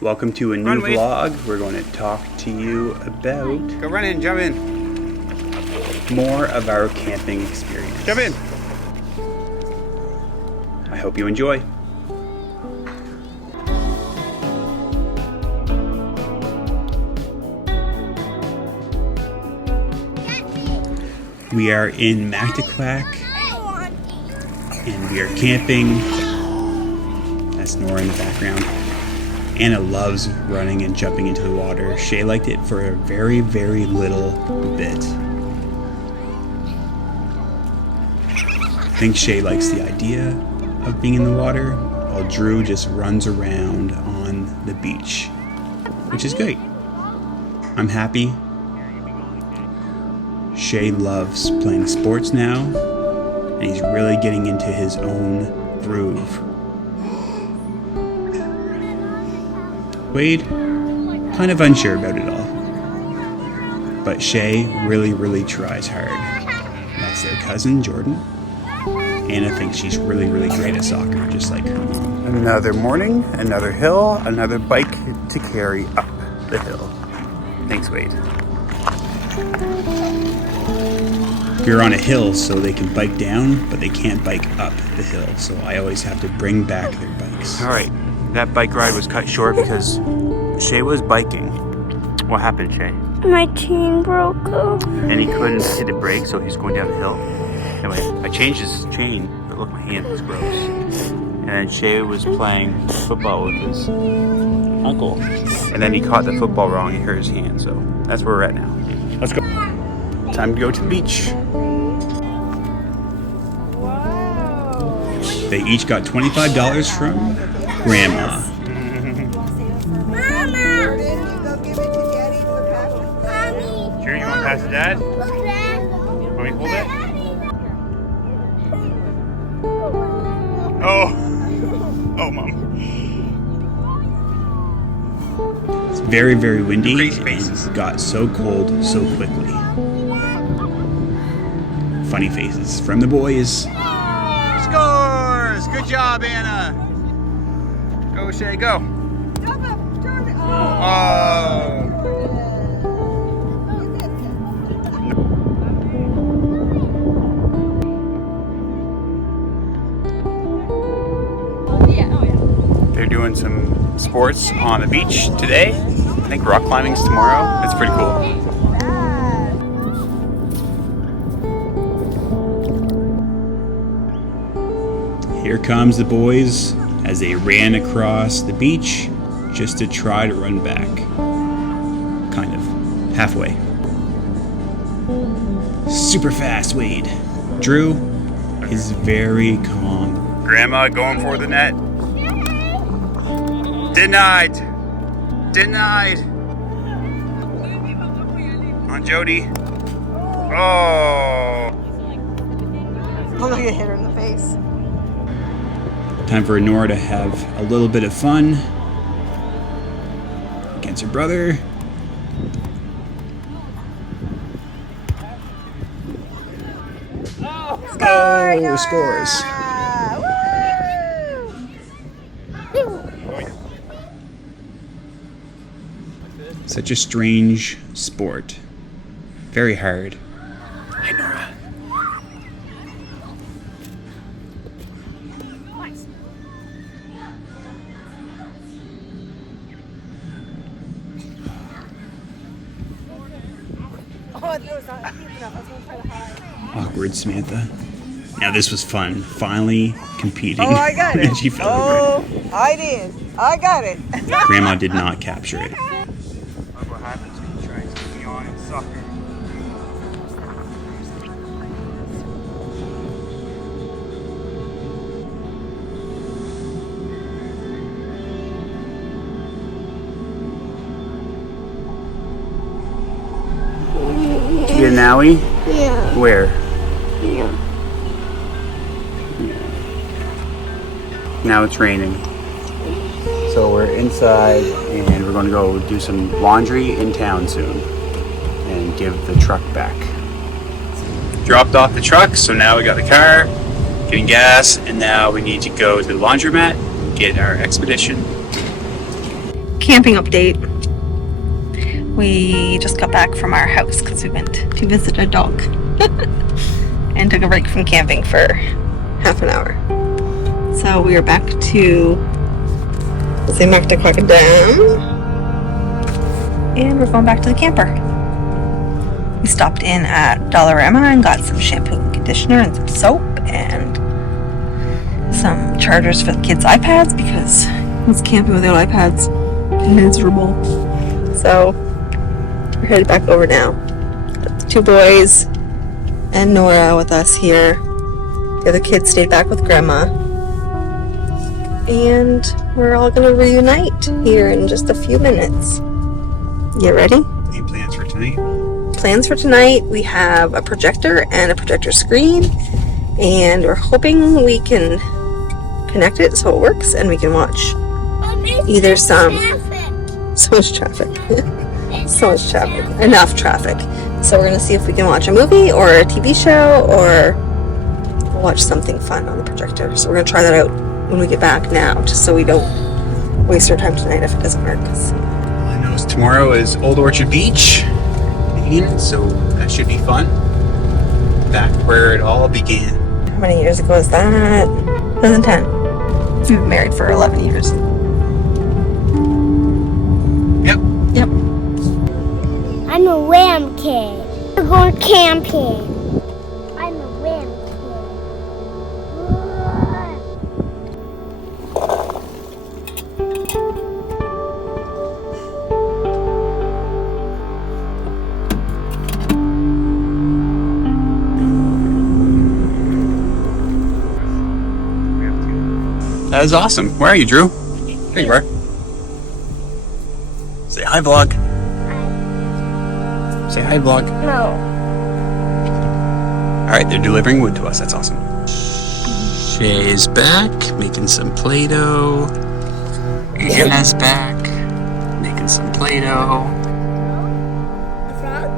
Welcome to a new vlog. We're going to talk to you about... Go run in, jump in. More of our camping experience. Jump in. I hope you enjoy. We are in Mactaquac and we are camping. That's Nora in the background. Anna loves running and jumping into the water. Shay liked it for a very, very little bit. I think Shay likes the idea of being in the water, while Drew just runs around on the beach, which is great. I'm happy. Shay loves playing sports now, and he's really getting into his own groove. Wade, kind of unsure about it all. But Shay really, really tries hard. That's their cousin, Jordan. Anna thinks she's really, really great at soccer, just like her mom. Another morning, another hill, another bike to carry up the hill. Thanks, Wade. We're on a hill, so they can bike down, but they can't bike up the hill. So I always have to bring back their bikes. All right, that bike ride was cut short because Shay was biking. What happened, Shay? My chain broke off. And he couldn't hit the brake, so he's going down the hill. Anyway, I changed his chain, but look, my hand was gross. And then Shay was playing football with his uncle. And then he caught the football wrong and hurt his hand, so that's where we're at now. Let's go. Time to go to the beach. Wow. They each got $25 from Grandma. Sure, you want to pass to Dad? Want me to hold it? Oh, Mom. It's very, very windy and got so cold so quickly. Funny faces from the boys. Scores! Good job, Anna. Go, Shay, go. Oh. They're doing some sports on the beach today. I think rock climbing's tomorrow. It's pretty cool. Here comes the boys as they ran across the beach just to try to run back. Kind of. Halfway. Super fast, Wade. Drew is very calm. Grandma going for the net. Denied. Denied. On Jody. Oh. Look like you hit her in the face. Time for Nora to have a little bit of fun against her brother. Oh, scores. Such a strange sport. Very hard. Hey, Nora. Awkward Samantha. Now this was fun. Finally competing. Oh, I got it. And she fell over. I did. I got it. Grandma did not capture it. Look what happens when you try to take me on in soccer. Did you get an owie? Yeah. Where? Yeah. Now it's raining. So we're inside and we're going to go do some laundry in town soon and give the truck back. Dropped off the truck, so now we got the car, getting gas, and now we need to go to the laundromat and get our expedition. camping update. We just got back from our house because we went to visit a dog and took a break from camping for half an hour. So we are back to Quack Dam, and we're going back to the camper. We stopped in at Dollarama and got some shampoo and conditioner and some soap and some chargers for the kids' iPads because it's camping without iPads. Miserable. So we're headed back over now. Got the two boys and Nora with us here. The other kids stayed back with Grandma. And we're all going to reunite here in just a few minutes. You ready? Any plans for tonight? Plans for tonight, we have a projector and a projector screen, and we're hoping we can connect it so it works and we can watch either so much traffic enough traffic, so we're gonna see if we can watch a movie or a TV show or watch something fun on the projector. So we're gonna try that out when we get back now, just so we don't waste our time tonight if it doesn't work. All I know is tomorrow is Old Orchard Beach, so that should be fun. Back where it all began. How many years ago was that? 2010. We've been married for 11 years. Yep. I'm a wham kid. We're going camping. I'm a wham That is awesome. Where are you, Drew? There you are. Say hi, vlog. Say hi, vlog. No. Alright, they're delivering wood to us. That's awesome. Shay's back, making some Play-Doh. Anna's back, making some Play-Doh. A frog?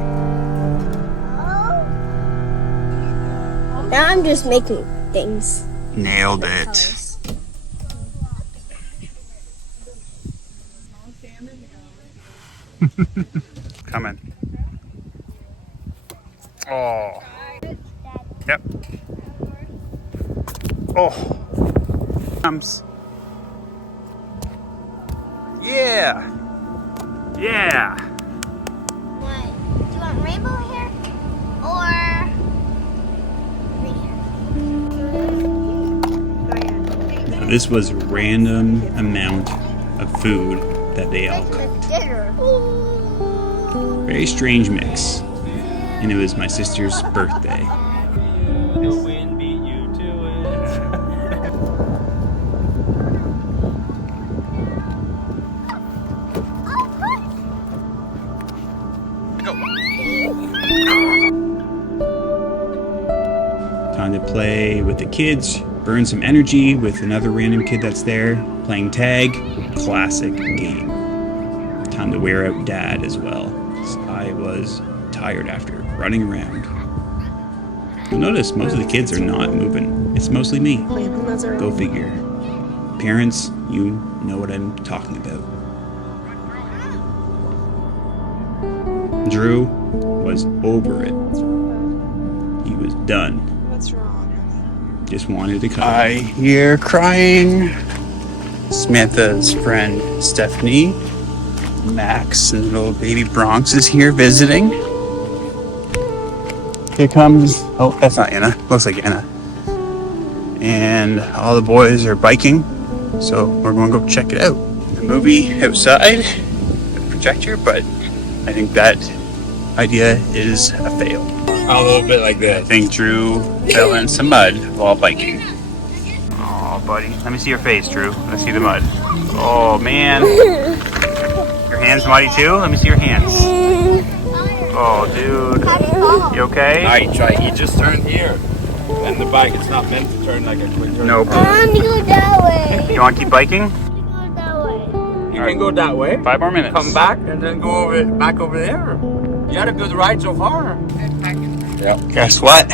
Now I'm just making things. Nailed it. Coming. Oh. Yep. Oh. Comes. Yeah. Yeah. What? Do you want rainbow hair or green hair? Now, this was a random amount of food that they all cooked. Very strange mix. And it was my sister's birthday. The wind beat you to Time to play with the kids, burn some energy with another random kid that's there, playing tag, classic game. Time to wear out Dad as well. I was tired after running around. You'll notice most of the kids are not moving. It's mostly me. Go figure. Parents, you know what I'm talking about. Drew was over it. He was done. What's wrong? Just wanted to come. I hear crying. Samantha's friend Stephanie, Max, and little baby Bronx is here visiting. Here comes, oh, that's not Anna. Looks like Anna. And all the boys are biking, so we're going to go check it out. The movie outside, with the projector, but I think that idea is a fail. A little bit like I that. think Drew fell in some mud while biking. Oh, buddy. Let me see your face, Drew. Let's see the mud. Oh, man. Your hands muddy too? Let me see your hands. Oh, dude. You okay? Alright, try. You just turn here. And the bike, it's not meant to turn like a quick turn. Nope. I want to go that way. You want to keep biking? I want to go that way. You can go that way. 5 more minutes. Come back and then go back over there. You had a good ride so far. Guess what?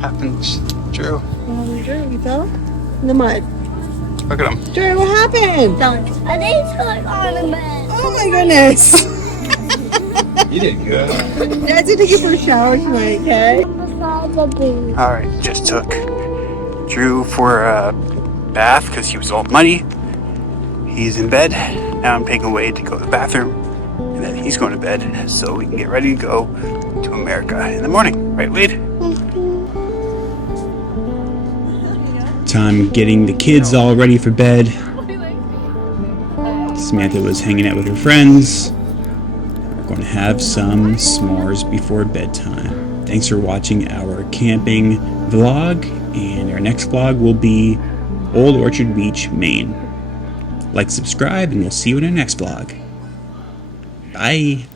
Happened, Drew? Drew, you fell in the mud. Look at him. Jordan, what happened? I think it's like on the bed. Oh my goodness. You did good. Dad's gonna take you for a shower tonight, okay? Beside the bee. Alright, just took Drew for a bath because he was all muddy. He's in bed. Now I'm taking Wade to go to the bathroom. And then he's going to bed so we can get ready to go to America in the morning. Right, Wade? Time getting the kids all ready for bed. Samantha was hanging out with her friends. We're going to have some s'mores before bedtime. Thanks for watching our camping vlog, and our next vlog will be Old Orchard Beach, Maine. Like, subscribe, and we'll see you in our next vlog. Bye!